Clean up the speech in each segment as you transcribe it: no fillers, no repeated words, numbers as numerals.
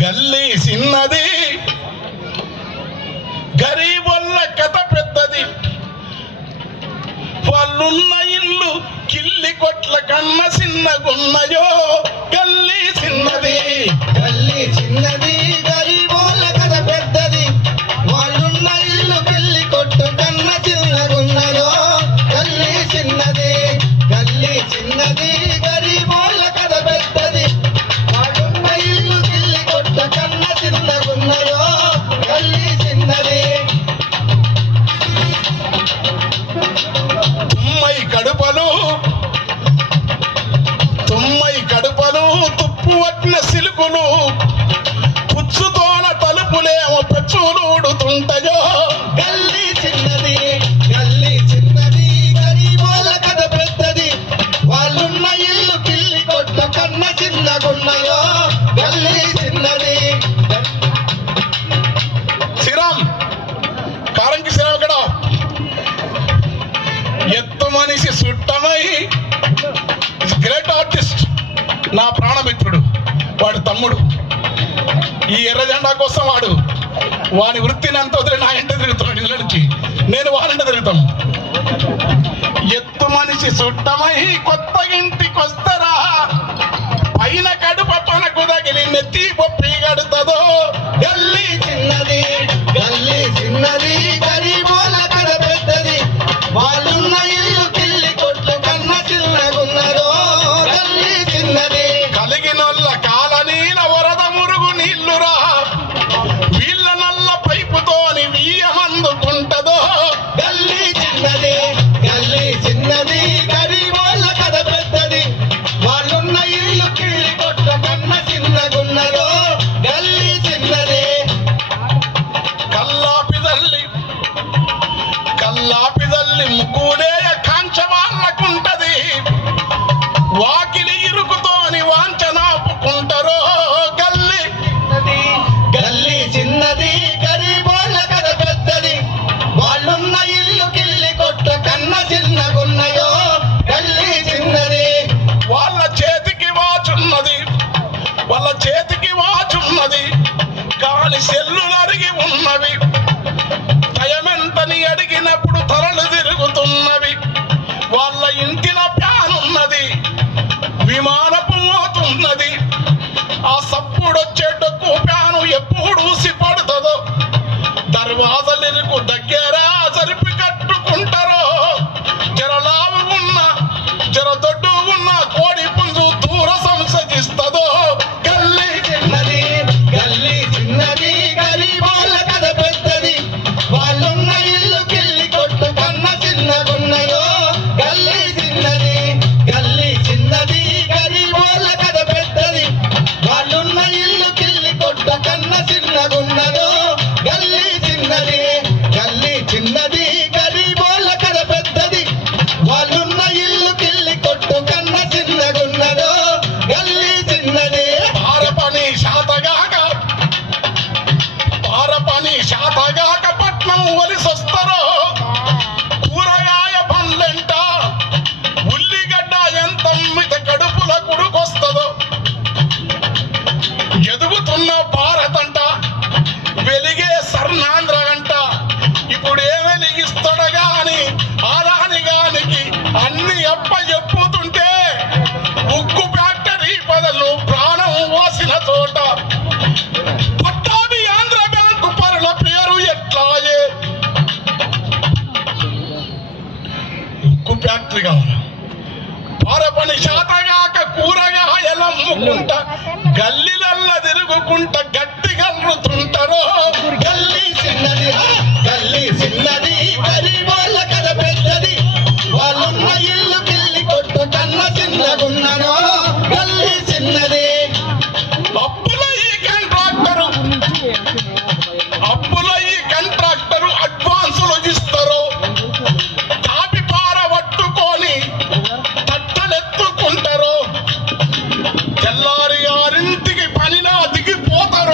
గల్లీ చిన్నది గరీబొల్ల కథ పెద్దది. వాళ్ళున్న ఇల్లు కిల్లి కొట్ల కన్న చిన్నగున్నయో. గల్లీ చిన్నది గల్లీ చిన్నది గరీబోళ్ళ కథ పెద్దది. వాళ్ళున్న ఇల్లు కిల్లి కొట్టు కన్న చిన్నగున్నదో. గల్లీ చిన్నది గల్లీ చిన్నది గరీబోళ్ళ కథ పెద్దది. వాళ్ళున్న ఇల్లు కిల్లి కొట్టు కన్న చిన్నగున్నదో. గల్లీ చిన్నది. తుమ్మై కడుపలు తుప్పు పట్టిన సిలుకులు పుచ్చుతోన తలుపులేమో పెచ్చులుడుతుంటాయో. గల్లీ చిన్నది గల్లీ చిన్నది గరీబోళ్ళ కథ పెద్దది. వాళ్ళున్న ఇల్లు కిల్లి కొట్టు కన్న చిన్నగున్నదో. గల్లీ చిన్నది. శ్రీరామ్ కారంకి శ్రీరామ్ ఇక్కడ ఎత్తు మనిషి సుట్టమై గ్రేట్ ఆర్టిస్ట్, నా ప్రాణమిత్రుడు, వాడు తమ్ముడు. ఈ ఎర్ర జెండా కోసం వాని వృత్తిని అంత వదిలి నా ఇంట తిరుగుతున్నాడు. ఇళ్ళ నుంచి నేను వారింట తిరుగుతాం. ఎత్తు మనిషి సుట్టమై కొత్త ఇంటికొస్తరా పైన కడుప పనకు తగిలి నెత్తి పొప్పి గడుతుందో. గల్లీ చిన్నది గల్లీ చిన్నది గరీబోళ్ళ కథ పెద్దది. వాళ్ళున్న ఇల్లు కిల్లి కొట్టు కన్న చిన్నగున్నదో. గల్లీ చిన్నది. కలిగినొల్ల కాలనీల వరద మురుగు నీళ్లురా వీళ్ళ నల్ల పైపుతోని వీయమందుకుంటదో. గల్లీ చిన్నది గల్లీ చిన్నది గరీబోళ్ళ కథ పెద్దది. వాళ్ళున్న ఇల్లు కిల్లి కొట్టు కన్న చిన్నగున్నదో. గల్లీ చిన్నది. కల్లాపిదల్లి ముక్కులేయ కాంచ వాళ్ళకుంటది. వాకిలి ఇరుకుతోని వాంచనాపుకుంటారో. గల్లీ గల్లీ చిన్నది గరీబోళ్ళ కథ పెద్దది. వాళ్ళున్న ఇల్లు కిల్లి కొట్టు కన్న చిన్నగున్నదో. గల్లీ చిన్నది. వాళ్ళ చేతికి వాచున్నది కాని సెల్లులు అరిగి ఉన్నవి. టయమెంతని అడిగినప్పుడు తరలు తిరుగుతున్నవి. వాళ్ళ ఇంటిన ప్యాన్ ఉన్నది, విమానపు మోతున్నది. ఆ సప్పుడొచ్చేటకు ప్యాను ఎప్పుడు సిపడుతుందో. దర్వాజలిరుకు దగ్గర జరిపి కట్టుకుంటారో. జరలావు ఉన్న జర దొడ్డు ఉన్న కోడి పుంజు దూర సంసజిస్తుందో. గల్లీ చిన్నది గల్లీ చిన్నది గరీబోళ్ళ కథ పెద్దది. వాళ్ళున్న ఇల్లు కిల్లి కొట్టు కన్న చిన్నగున్నదో. గల్లీ చిన్నది గల్లీ చిన్నది గరీబోళ్ళ కథ పెద్దది. వాళ్ళున్న ఇల్లు కిల్లి కొట్టు కన్న చిన్నగున్నదో. గల్లీ చిన్నది గల్లీ చిన్నది గరీబోళ్ళ కథ పెద్దది. వాళ్ళున్న ఇల్లు కిల్లి కొట్టు కన్న చిన్నగున్నదో. గల్లీ చిన్నది. పారపని శాతగాక పట్నం వలిసొస్తారో. కూరగాయ పండ్లెంట ఉల్లిగడ్డ ఎంత మిత కడుపుల కుడుకొస్తుందో. ఎదుగుతున్న భారతంట వెలిగే స్వర్ణాంధ్ర అంట. ఇప్పుడు ఏ వెలిగిస్తాడు గాని ఆదాని గానికి అన్ని అప్ప చెప్పుతుంటే ఉక్కు ఫ్యాక్టరీ బదులు ప్రాణం వాసిన చోట పట్టాభి ఆంధ్ర బ్యాంకు పరుల పేరు ఎట్లాయే. ఉక్కు ఫ్యాక్టరీ కావాలి. పారపని శాతగాక కూరగాయలమ్ముకుంటా గల్లీలల్ల తిరుగుకుంటా గట్టి గల్లుతుంటారో. గల్లీ చిన్నది గల్లీ చిన్నది గరీబోళ్ళ కథ పెద్దది. వాళ్ళున్న ఇల్లు కిల్లి కొట్టు కన్న చిన్నగున్నదో. గల్లీ చిన్నది. అప్పుల ఈ కంట్రాక్టరు అడ్వాన్సులు ఇస్తారు. తాపి పార పట్టుకొని తట్టలెత్తుకుంటారు. తెల్లారి గారింటికి పనిలా దిగిపోతారు.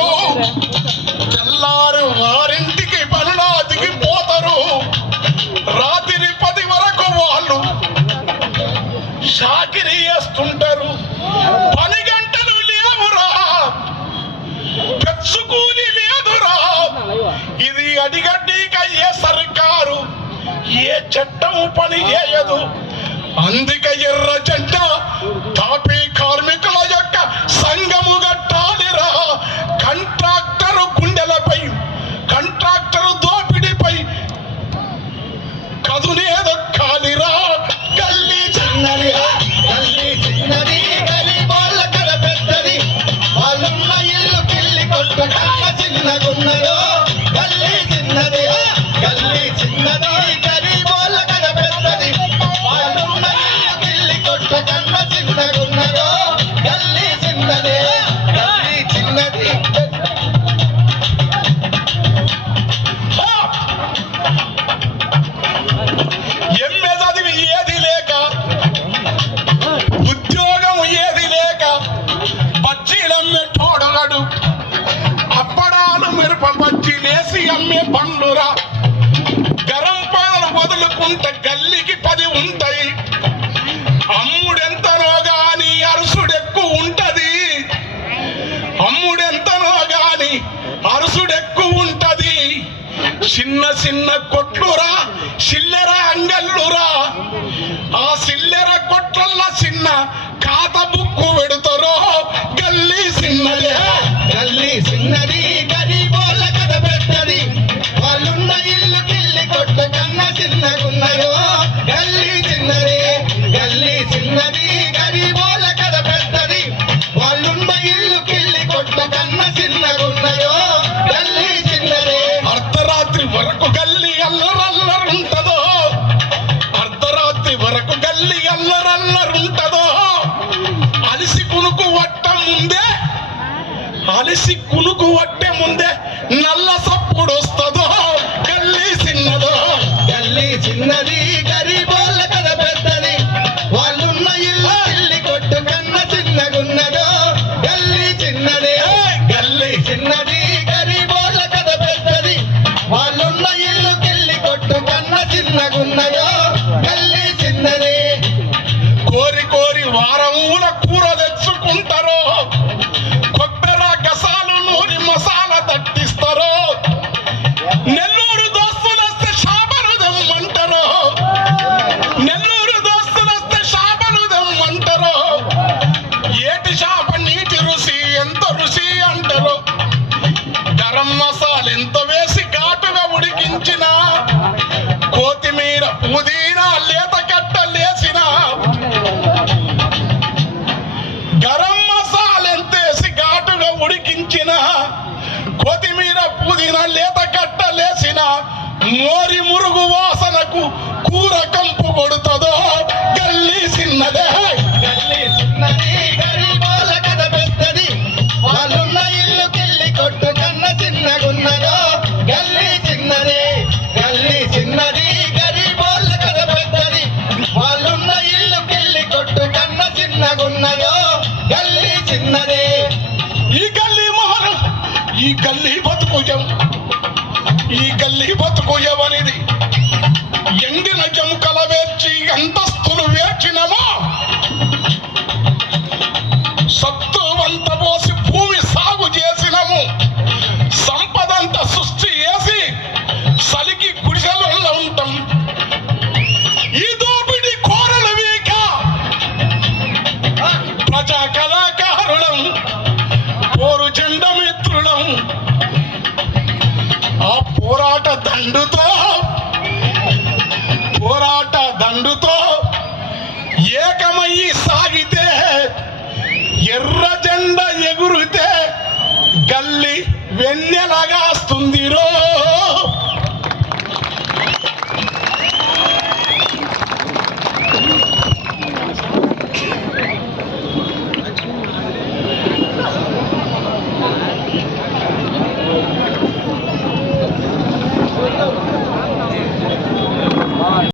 చట్టం పని చేయదు. అందుకే ఎర్ర జెండా తాపీ కార్మికుల యొక్క సంఘము గట్టాలిరా. Contractor గుండెలపై, contractor దోపిడీపై కదునేదొక్కాలిరా. గల్లీ చిన్నది గల్లీ చిన్నది గరీబోళ్ళ కథ పెద్దది. వాళ్ళున్న ఇల్లు కిల్లి కొట్టు కన్న చిన్నగున్నదో. గల్లీ చిన్నది గల్లీ చిన్నది గరీబోళ్ళ కథ పెద్దది. వాళ్ళున్న ఇల్లు కిల్లి కొట్టు కన్న చిన్నగున్నదో. గల్లీ చిన్నది గల్లీ చిన్నది. ఎంఏ చదివి ఏది లేక, ఉద్యోగం ఏది లేక బజ్జీలమ్మే తోడగడు. అప్పడాలు మిరప బజ్జీలేసి అమ్మే పండురా. గరం పాలు వదులుకుంటే గల్లీకి 10 ఉంటాయి. అమ్ముడెంతనో గాని అరుసుడెక్కువ ఉంటది. అమ్ముడెంతనో గాని అరుసుడెక్కువ ఉంటది. చిన్న చిన్న కొట్లురా, చిల్లర అంగళ్ళురా. ఆ చిల్లర కొట్లల్ల చిన్న ఖాతా బుక్కు పెడతారో. గల్లీ చిన్నదే గల్లీ చిన్నది గరీబోళ్ళ కథ పెద్దది. వాళ్ళున్న ఇల్లు కిల్లి కొట్టు కన్న చిన్నగున్నదో. గల్లీ చిన్నది గల్లీ చిన్నది గరీబోళ్ళ కథ పెద్దది. వాళ్ళున్న ఇల్లు కిల్లి కొట్టు కన్న చిన్నగున్నదో. గల్లీ చిన్నది. అర్ధరాత్రి వరకు గల్లీ అల్లరల్లరుంటదో. అర్ధరాత్రి వరకు గల్లీ అల్లరల్లరుంటదో. అలిసి కునుకు వట్టే ముందే నల్ల సప్పుడు వస్తుందో. గల్లీ చిన్నదో గల్లీ చిన్నది గరీబోళ్ళ కథ పెద్దది. వాళ్ళున్న ఇల్లు కిల్లి కొట్టు కన్న చిన్నగున్నదో. గల్లీ చిన్నది గల్లీ చిన్నది గరీబోళ్ళ కథ పెద్దది. వాళ్ళున్న ఇల్లు కిల్లి కొట్టు కన్న చిన్నగున్నదో. గల్లీ చిన్నది. కోరి కోరి వారముల కూర తెచ్చుకుంటారో. కొబ్బెర గసాలు నూరి మసాలా తట్టిస్తారో. నెల్లూరు దోస్తులొస్తే షాపలు దమ్మంటారో. నెల్లూరు దోస్తులొస్తే షాపలు దమ్మంటారో. ఏటి షాప నీటి రుచి ఎంత రుచి అంటారో. గరం మసాలా ఎంత వేసి ఘాటుగా ఉడికించిన, కొత్తిమీర పుదీనా లేత కట్టలేసిన, గరం మసాలా ఎంతేసి ఘాటుగా ఉడికించిన, కొత్తిమీర పుదీనా లేత కట్టలేసిన మోరి మురుగు వాసనకు కూర కంపు కొడుతుందో. గల్లీ చిన్నదే గల్లీ చిన్నది గరీబోళ్ళ కథ పెద్దది. వాళ్ళున్న ఇల్లు కిల్లి కొట్టు కన్న చిన్నగున్నదో. గల్లీ చిన్నది గల్లీ చిన్నది గరీబోళ్ళ కథ పెద్దది. వాళ్ళున్న ఇల్లు కిల్లి కొట్టు కన్న చిన్నగున్నదో. గల్లీ చిన్నది. ఈ గల్లీ మహల్, ఈ గల్లీ బతుకుజం, ఈ గల్లీ బతుకుజమనేది ఎండిన జముకల వేర్చి అంతస్తులు వేర్చినమో. సత్తువంత పోసి భూమి సాగు చేసినము. సంపదంతా సృష్టి చేసి సలికి గుడిసెలలో ఉంటాం. ఈ దోపిడి కోరలు వీక ప్రజా కళాకారులం, పోరు జెండా మిత్రులం. ఆ పోరాట దండుతో ఏకమయ్యి సాగితే, ఎర్ర జెండా ఎగురితే గల్లీ వెన్నెలగాస్తుందిరో.